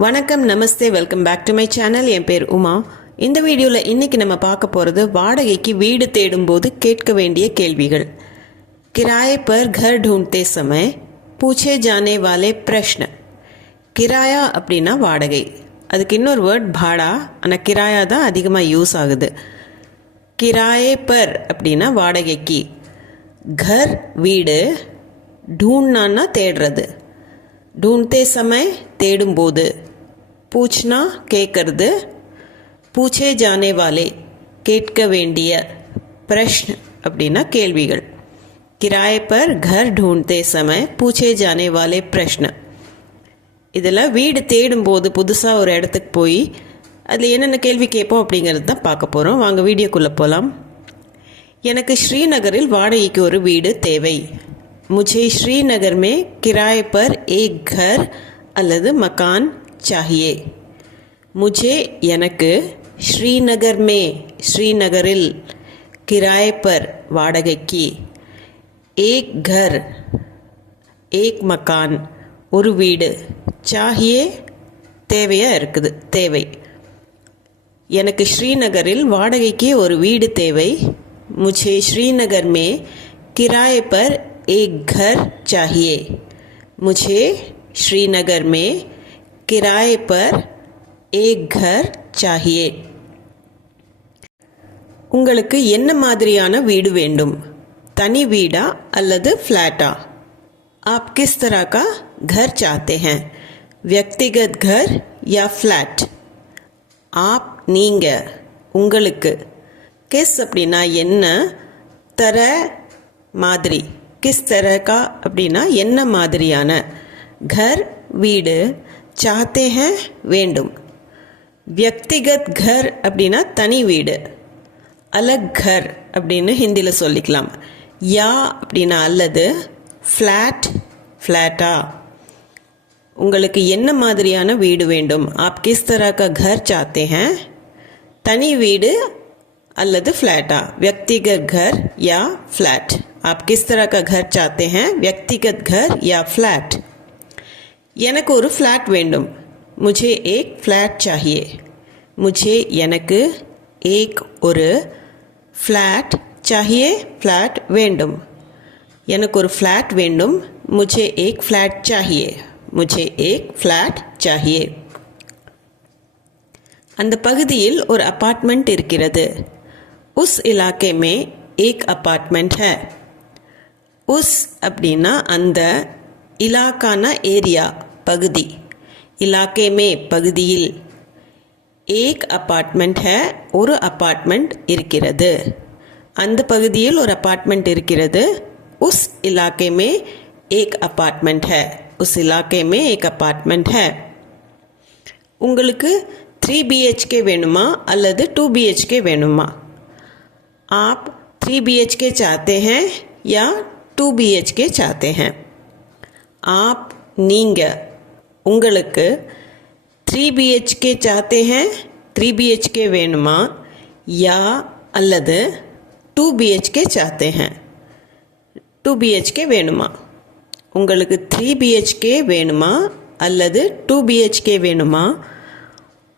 வணக்கம் நமஸ்தே welcome back to my channel என் பேர் உமா இந்த வீடியோவில் இன்னைக்கு நம்ம பார்க்க போகிறது வாடகைக்கு வீடு தேடும்போது கேட்க வேண்டிய கேள்விகள் किराए पर घर ढूंढते समय पूछे जाने वाले प्रश्न கிராயா அப்படின்னா வாடகை அதுக்கு இன்னொரு வேர்ட் பாடா ஆனால் கிராயா தான் அதிகமாக யூஸ் ஆகுது கிராயே பர் அப்படின்னா வாடகைக்கு கர் வீடு ढूंढना தேடுறது ढूंढते समय தேடும்போது பூச்னா கேட்கறது பூச்சே ஜானே வாலே கேட்க வேண்டிய பிரஷ்ன் அப்படின்னா கேள்விகள் किराए पर घर ढूंढते समय पूछे जाने वाले प्रश्न இதில் வீடு தேடும்போது புதுசாக ஒரு இடத்துக்கு போய் அதில் என்னென்ன கேள்வி கேட்போம் அப்படிங்கிறது தான் பார்க்க போகிறோம் வாங்க வீடியோக்குள்ளே போகலாம் எனக்கு ஸ்ரீநகரில் வாடகைக்கு ஒரு வீடு தேவை मुझे श्रीनगर में किराए पर एक घर அல்லது மகான் चाहिए मुझे எனக்கு ஸ்ரீநகர் மே ஸ்ரீநகரில் किराए पर வாடகைக்கு एक घर एक மகான் ஒரு வீடு சாஹியே தேவையாக இருக்குது தேவை எனக்கு ஸ்ரீநகரில் வாடகைக்கு ஒரு வீடு தேவை मुझे श्रीनगर में किराए पर एक घर चाहिए मुझे श्रीनगर में किराए पर एक घर चाहिए உங்களுக்கு என்ன மாதிரியான வீடு வேண்டும் தனி வீடா அல்லது फ्लैटा आप किस तरह का घर चाहते हैं व्यक्तिगत घर या फ्लैट आप நீங்க உங்களுக்கு கிஸ் அப்படின்னா என்ன தர மாதிரி கிஸ் தரகா அப்படின்னா என்ன மாதிரியான கர் வீடு சாத்தே ஹே வேண்டும் வியக்திகத் கர் அப்படின்னா தனி வீடு அலக் கர் அப்படின்னு ஹிந்தியில் சொல்லிக்கலாம் யா அப்படின்னா அல்லது ஃப்ளாட் ஃப்ளாட்டா உங்களுக்கு என்ன மாதிரியான வீடு வேண்டும் ஆப் கிஸ் तरह का घर चाहते हैं தனி வீடு அல்லது फ्लैटा व्यक्तिगत घर या फ्लैट आप किस तरह का घर चाहते हैं व्यक्तिगत घर या फ्लैट எனக்கு ஒரு ஃப்ளாட் வேண்டும். முஜே ஏக் ஃப்ளாட் சாஹியே முஜே எனக்கு ஏக் ஒரு ஃப்ளாட் சாஹியே ஃப்ளாட் வேண்டும். எனக்கு ஒரு ஃப்ளாட் வேண்டும். முஜே ஏக் ஃப்ளாட் சாஹியே முஜே ஏக் ஃப்ளாட் சாஹியே அந்த பகுதியில் ஒரு அப்பார்ட்மெண்ட் இருக்கிறது. உஸ் இலாக்கே மே ஏக் அப்பார்ட்மெண்ட் ஹே. உஸ் அப்படின்னா அந்த இலாக்கான ஏரியா பகுதி இலாக்கே மே பகுதியில் ஏக் அப்பார்ட்மெண்ட் है ஒரு அப்பார்ட்மெண்ட் இருக்கிறது அந்த பகுதியில் ஒரு அப்பார்ட்மெண்ட் இருக்கிறது உஸ் இலாக்கே மே ஏக் அப்பார்ட்மெண்ட் है உஸ் இலாக்கே மே ஏக் அப்பார்ட்மெண்ட் है உங்களுக்கு த்ரீ பிஹெச்கே வேணுமா அல்லது டூ பிஹெச்கே வேணுமா आप थ्री बी एच के चाहते हैं या टू बी एच के चाहते हैं आप நீங்கள் உங்களுக்கு த்ரீ பிஹெச்கே சாத்தே हैं த்ரீ பிஹெச்கே வேணுமா யா அல்லது டூ பிஹெச்கே சாத்தே हैं டூ பிஹெச்கே வேணுமா உங்களுக்கு த்ரீ பிஹெச்கே வேணுமா அல்லது டூ பிஹெச்கே வேணுமா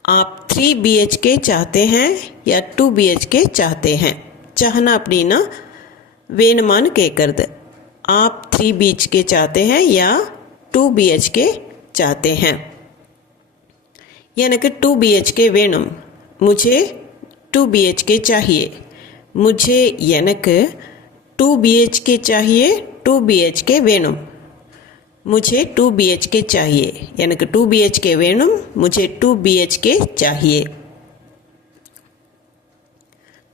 आप थ्री बी एच के चाहते हैं या टू बी एच के चाहते हैं चाहना அப்படின்னா வேணுமான்னு கேட்கறது आप थ्री बी एच के चाहते हैं या टू बी एच के चाहते हैं எனக்கு टू बी एच के வேணும் मुझे टू बी एच के चाहिए मुझे எனக்கு टू बी एच के चाहिए टू बी एच के வேணும் मुझे टू बी एच के चाहिए எனக்கு टू बी एच के வேணும் मुझे टू बी एच के चाहिए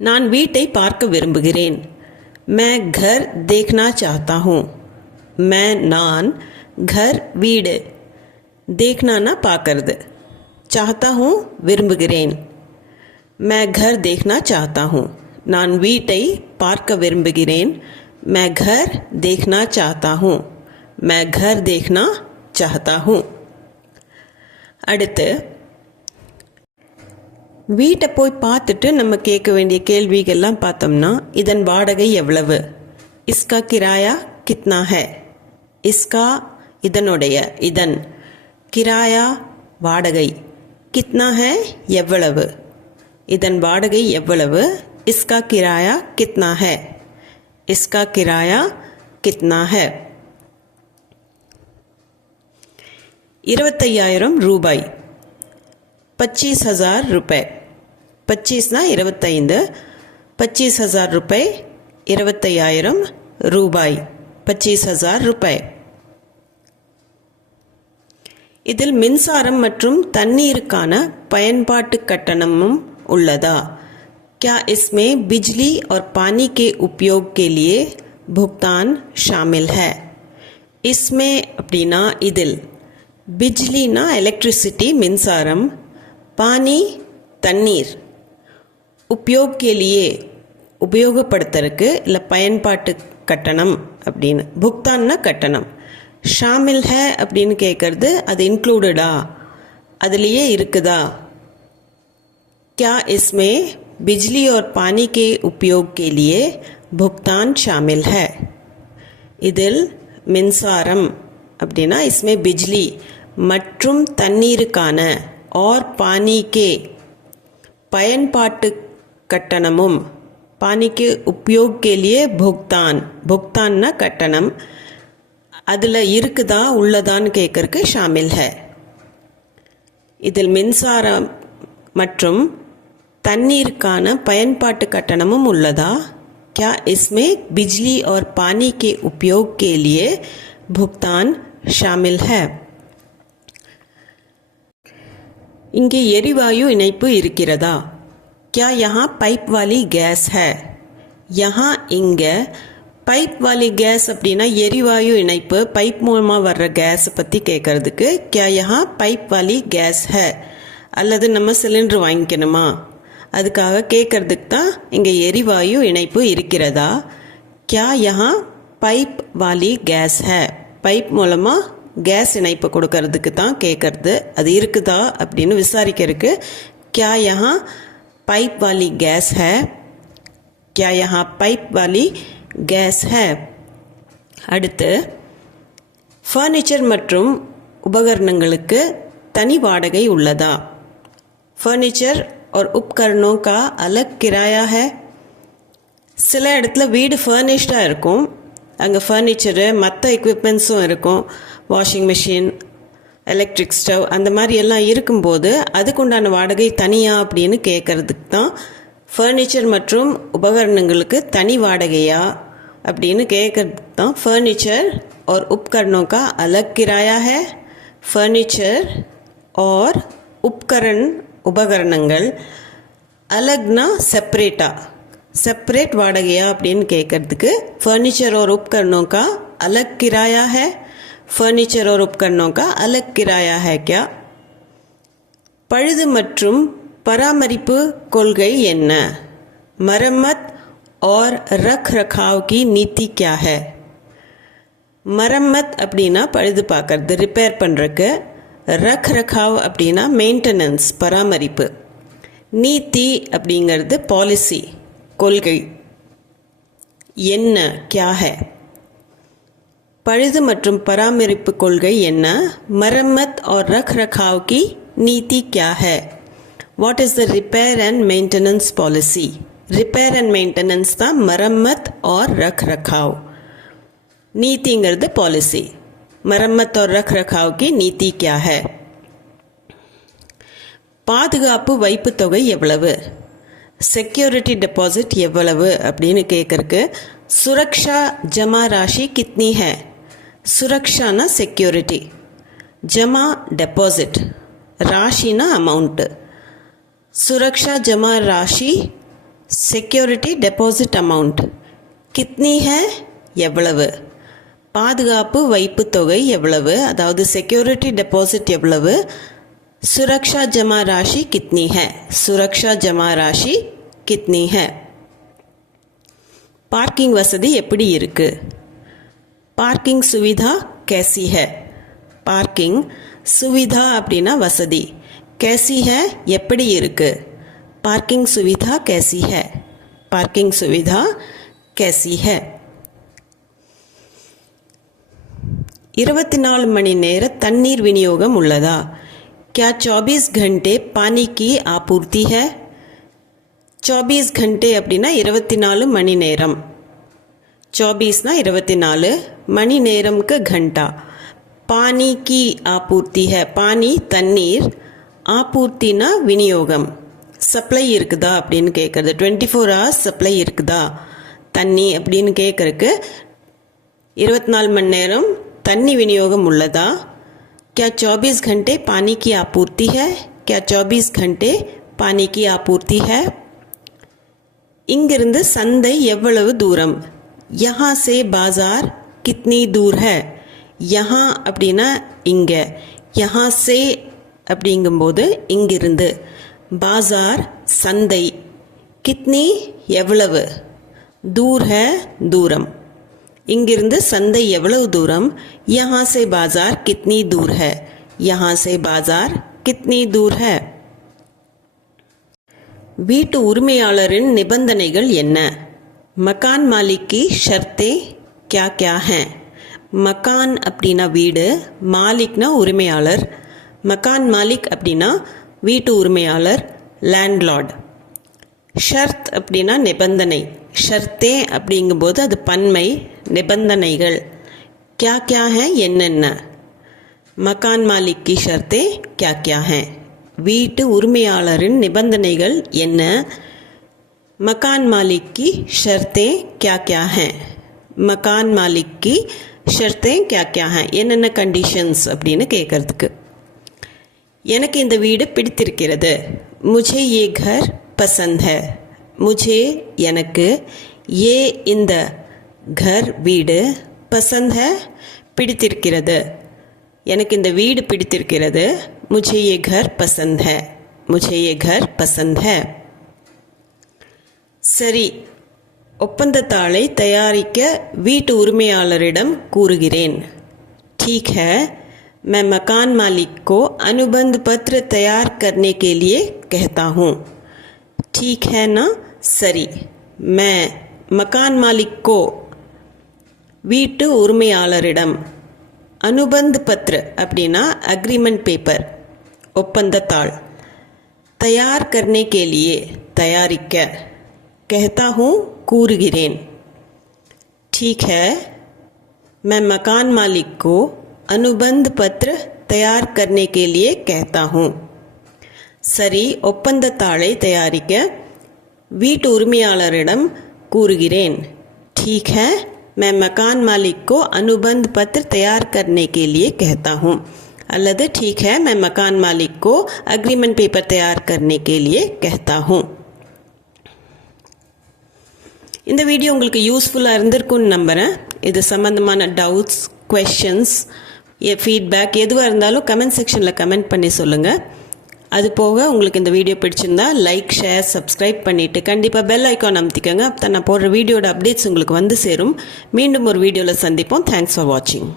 நான் வீட்டை பார்க்க விரும்புகிறேன் मैं घर देखना चाहता हूँ मैं நான் घर வீடு देखना பார்க்கறது चाहता हूँ விரும்புகிறேன் मैं घर देखना चाहता हूँ நான் வீட்டை பார்க்க விரும்புகிறேன் मैं घर देखना चाहता हूँ मैं घर देखना चाहता हूँ அடுத்து வீட்டை போய் பார்த்துட்டு நம்ம கேட்க வேண்டிய கேள்விகள்லாம் பார்த்தோம்னா இதன் வாடகை எவ்வளவு இஸ்கா கிராயா கித்னா ஹே இஸ்கா இதனுடைய இதன் கிராயா வாடகை. கித்னா ஹே எவ்வளவு? இதன் வாடகை எவ்வளவு? இஸ்கா கிராயா கித்னா ஹே. இஸ்கா கிராயா கித்னா ஹே. இருபத்தையாயிரம் ரூபாய். பச்சீஸ் ஹசார் ரூபாய் பச்சீஸ்னா இருபத்தைந்து. பச்சீஸ் ஹசார் ரூபாய் இருபத்தையாயிரம் ரூபாய். பச்சீஸ் ஹசார் ரூபாய் இதில் மின்சாரம் மற்றும் தண்ணீருக்கான பயன்பாட்டு கட்டணமும் உள்ளதா क्या इसमें बिजली और पानी के उपयोग के लिए भुगतान शामिल है इसमें அப்படின்னா இதில் பிஜ்லினா எலக்ட்ரிசிட்டி மின்சாரம் பானி தண்ணீர் உபயோக் के लिए உபயோகப்படுத்துறதுக்கு இல்லை பயன்பாட்டு கட்டணம் அப்படின்னு புக்தான்னா கட்டணம் ஷாமில் ஹே அப்படின்னு கேட்குறது அது இன்க்ளூடடா அதுலேயே இருக்குதா क्या इसमें बिजली और पानी के उपयोग के लिए भुगतान शामिल है இதில் மின்சாரம் அப்படின்னா इसमें बिजली மற்றும் தண்ணீருக்கான और पानी के பயன்பாட்டு கட்டணமும் பானிக்கு உபயோக उपयोग के लिए भुगतान भुगतानना கட்டணம். அதில் இருக்குதா உள்ளதான்னு கேட்கறக்கு ஷாமில் ஹே. இதில் மின்சாரம் மற்றும் தண்ணீருக்கான பயன்பாட்டு கட்டணமும் உள்ளதா? क्या इसमें बिजली और पानी के उपयोग के लिए भुगतान शामिल है இங்கே எரிவாயு இணைப்பு இருக்கிறதா? क्या यहाँ पाइप वाली गैस है यहाँ இங்கே பைப் வாலி கேஸ் அப்படின்னா எரிவாயு இணைப்பு பைப் மூலமாக வர்ற கேஸை பற்றி கேட்குறதுக்கு क्या यहाँ पाइप वाली गैस है அல்லது நம்ம சிலிண்டர் வாங்கிக்கணுமா அதுக்காக கேட்கறதுக்கு தான் இங்கே எரிவாயு இணைப்பு இருக்கிறதா क्या यहाँ பைப் வாலி கேஸ் है பைப் மூலமாக கேஸ் இணைப்பு கொடுக்கறதுக்கு தான் கேட்கறது அது இருக்குதா அப்படின்னு விசாரிக்கிறதுக்கு क्या यहाँ पाइप वाली गैस है क्या यहाँ पाइप वाली கேஸ் है அடுத்து ஃபர்னிச்சர் மற்றும் உபகரணங்களுக்கு தனி வாடகை உள்ளதா ஃபர்னிச்சர் और उपकरणों का अलग किराया है சில இடத்துல வீடு ஃபர்னிஷ்டாக இருக்கும் அங்கே ஃபர்னிச்சரு மற்ற எக்யூப்மெண்ட்ஸும் இருக்கும் வாஷிங் மிஷின் எலக்ட்ரிக் ஸ்டவ் அந்த மாதிரி எல்லாம் இருக்கும்போது அதுக்குண்டான வாடகை தனியா அப்படின்னு கேட்குறதுக்கு தான் ஃபர்னிச்சர் மற்றும் உபகரணங்களுக்கு தனி வாடகையா அப்படின்னு கேட்குறதுக்கு தான் ஃபர்னிச்சர் और उपकरणों का अलग किराया है फर्नीचर और उपकरण உபகரணங்கள் அலக்னா செப்பரேட்டா செப்பரேட் வாடகையா அப்படின்னு கேட்குறதுக்கு फर्नीचर और उपकरणों का अलग किराया है ஃபர்னிச்சர் और उपकरणों का अलग கிராயா है क्या பழுது மற்றும் பராமரிப்பு கொள்கை என்ன? மரம்மத் और ரக்ரக்காவ் रखाव நீதி கே क्या மரம்மத் அப்படின்னா பழுது பார்க்கறது ரிப்பேர் பண்ணுறக்கு ரக் ரக்காவ் அப்படின்னா மெயின்டெனன்ஸ் பராமரிப்பு. நீதி அப்படிங்கிறது பாலிசி கொள்கை. என்ன கியாக பழுது மற்றும் பராமரிப்பு கொள்கை என்ன மரம்மத் और रख रखाव की नीति क्या है what is the repair and maintenance policy repair and maintenance தான் மரம்மத் और रख रखाव நீதிங்கிறது பாலிசி மரம்மத் और रख रखाव की नीति क्या है பாதுகாப்பு வைப்பு தொகை எவ்வளவு செக்யூரிட்டி டெபாசிட் எவ்வளவு அப்படின்னு கேட்குறக்கு சுரக்ஷா ஜமா ராஷி கித்னி है சுரக்ஷானா செக்யூரிட்டி ஜமா ಡೆಪಾಸಿಟ್ ராஷினா அமௌண்ட்டு சுரக்ஷா ஜமா ராஷி செக்யூரிட்டி டெபாசிட் அமௌண்ட் கிட்னி ஹே எவ்வளவு? பாதுகாப்பு வைப்பு தொகை எவ்வளவு? அதாவது செக்யூரிட்டி டெபாசிட் எவ்வளவு? சுரக்ஷா ஜமா ராஷி கிட்னி ஹே. சுரக்ஷா ஜமா ராஷி கிட்னி ஹே. பார்க்கிங் வசதி எப்படி இருக்குது பார்க்கிங் சுவிதா கேசி है பார்க்கிங் சுவிதா அப்படின்னா வசதி கேசி है எப்படி இருக்கு பார்க்கிங் சுவிதா கேசி है பார்க்கிங் சுவிதா கேசி है இருபத்தி நாலு மணி நேர தண்ணீர் விநியோகம் உள்ளதா क्या 24 घंटे पानी की आपूर्ति है 24 घंटे அப்படின்னா இருபத்தி நாலு மணி நேரம் चौबीसना இருபத்தி நாலு மணி நேரம்க்கு கண்டா பானி கி ஆபூர்த்தி ஹே பானி தண்ணீர் ஆபூர்த்தினா விநியோகம் சப்ளை இருக்குதா அப்படின்னு கேட்குறது டுவெண்ட்டி ஃபோர் ஹவர்ஸ் சப்ளை இருக்குதா? தண்ணி அப்படின்னு கேட்குறக்கு இருபத்தி நாலு மணி நேரம் தண்ணி விநியோகம் உள்ளதா? கே சௌபீஸ் கண்டே பானிக்கு ஆபூர்த்தி ஹே கே சௌபீஸ் கண்டே பானிக்கு ஆபூர்த்தி ஹே இங்கிருந்து சந்தை எவ்வளவு தூரம்? யஹா சே பாசார் கித்னி தூர் ஹ யஹா அப்படின்னா இங்கே யஹா சே அப்படிங்கும்போது இங்கிருந்து பாசார் சந்தை கித்னி எவ்வளவு தூர் ஹை தூரம் இங்கிருந்து சந்தை எவ்வளவு தூரம் யஹா சே பாசார் கித்னி தூர் ஹை யஹா சே பாசார் கித்னி தூர் ஹ வீட்டு உரிமையாளரின் நிபந்தனைகள் என்ன? மக்கான் மாலிக்கி ஷர்த்தே கியா கியா ஹே மக்கான் அப்படின்னா வீடு மாலிக்னா உரிமையாளர். மக்கான் மாலிக் அப்படின்னா வீட்டு உரிமையாளர் லேண்ட்லார்ட் ஷர்த் அப்படின்னா நிபந்தனை. ஷர்த்தே அப்படிங்கும்போது அது பன்மை நிபந்தனைகள். கியா கியா ஹே என்னென்ன? மக்கான் மாலிக்கி ஷர்த்தே கியா கியா ஹே வீட்டு உரிமையாளரின் நிபந்தனைகள் என்ன? मकान मालिक की शर्तें क्या क्या हैं? மகான் மாலிக் கி ஷர்த்தே கே கே என்னென்ன கண்டிஷன்ஸ் அப்படின்னு கேட்குறதுக்கு எனக்கு இந்த வீடு பிடித்திருக்கிறது. முஜே ஏ கர் பசந்த் ஹே முஜே எனக்கு ஏ இந்த கர் வீடு பசந்த் ஹே பிடித்திருக்கிறது. எனக்கு இந்த வீடு பிடித்திருக்கிறது. முஜே ஏ கர் பசந்த் ஹே முஜே ஏ கர் பசந்த் ஹே சரி ஒப்பந்தத்தாளை தயாரிக்க வீட்டு உரிமையாளரிடம் கூறுகிறேன் ठीक है मैं मकान मालिक को अनुबंध पत्र तैयार करने के लिए कहता हूँ ठीक है ना சரி मैं मकान मालिक को வீட்டு உரிமையாளரிடம் அனுபந்த் பத்ர அப்படின்னா அக்ரிமெண்ட் பேப்பர் ஒப்பந்தத்தாள் தயார் கர்னே கே லியே தயாரிக்க कहता हूँ कूरगिरेन ठीक है, मैं मकान मालिक को अनुबंध पत्र तैयार करने के लिए कहता हूँ। सरी ಒಪ್ಪಂದ तैयारी के वीट उर्मियालरिडम कूरगिरेन ठीक है, मैं मकान मालिक को अनुबंध पत्र तैयार करने के लिए कहता हूँ। अलग, ठीक है, मैं मकान मालिक को अग्रीमेंट पेपर तैयार करने के लिए कहता हूँ। இந்த வீடியோ உங்களுக்கு யூஸ்ஃபுல்லாக இருந்திருக்கும்னு நம்புகிறேன் இது சம்மந்தமான டவுட்ஸ் கொஷின்ஸ் ஃபீட்பேக் எதுவாக இருந்தாலும் கமெண்ட் செக்ஷனில் கமெண்ட் பண்ணி சொல்லுங்கள் அது போக உங்களுக்கு இந்த வீடியோ பிடிச்சிருந்தா லைக் ஷேர் சப்ஸ்கிரைப் பண்ணிவிட்டு கண்டிப்பாக பெல் ஐக்கான் அமுத்திக்கோங்க. அப்போ நான் போடுற வீடியோட அப்டேட்ஸ் உங்களுக்கு வந்து சேரும். மீண்டும் ஒரு வீடியோவில் சந்திப்போம். தேங்க்ஸ் ஃபார் வாட்சிங்